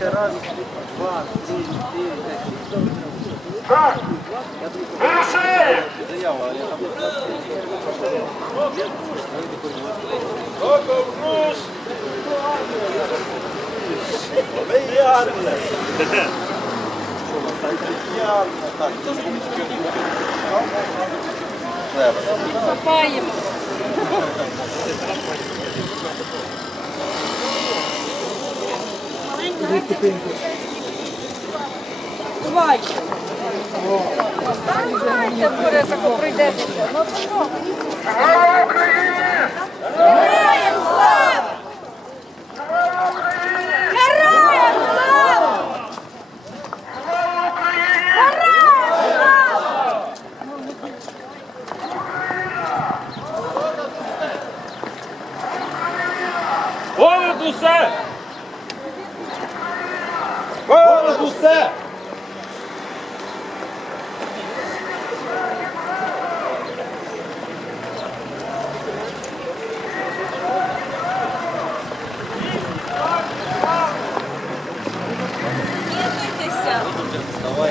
Раз, два, три, чотири, п'ять, шість. Так, вирушаємо! Заява, але я там Доковнус! Копаємо. Давай. Останьте, буде, так прийдете. Ну, що? Слава Україні! Героям слава! Героям слава! Слава Україні! Героям слава! Понад усе! Понад усе!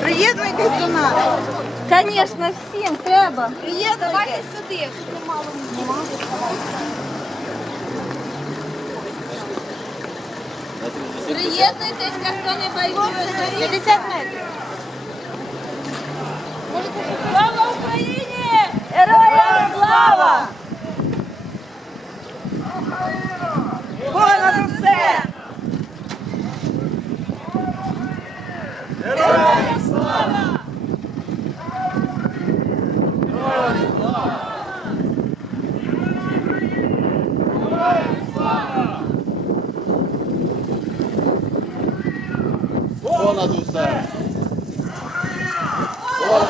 Приєднуйтесь до нас. Звісно, всім треба. Приєднуйтесь. сюди, хто мало Приєднуйтеся, хто не байдуже. 50 метрів. Слава Україні! Героям слава! Понад усе! Понад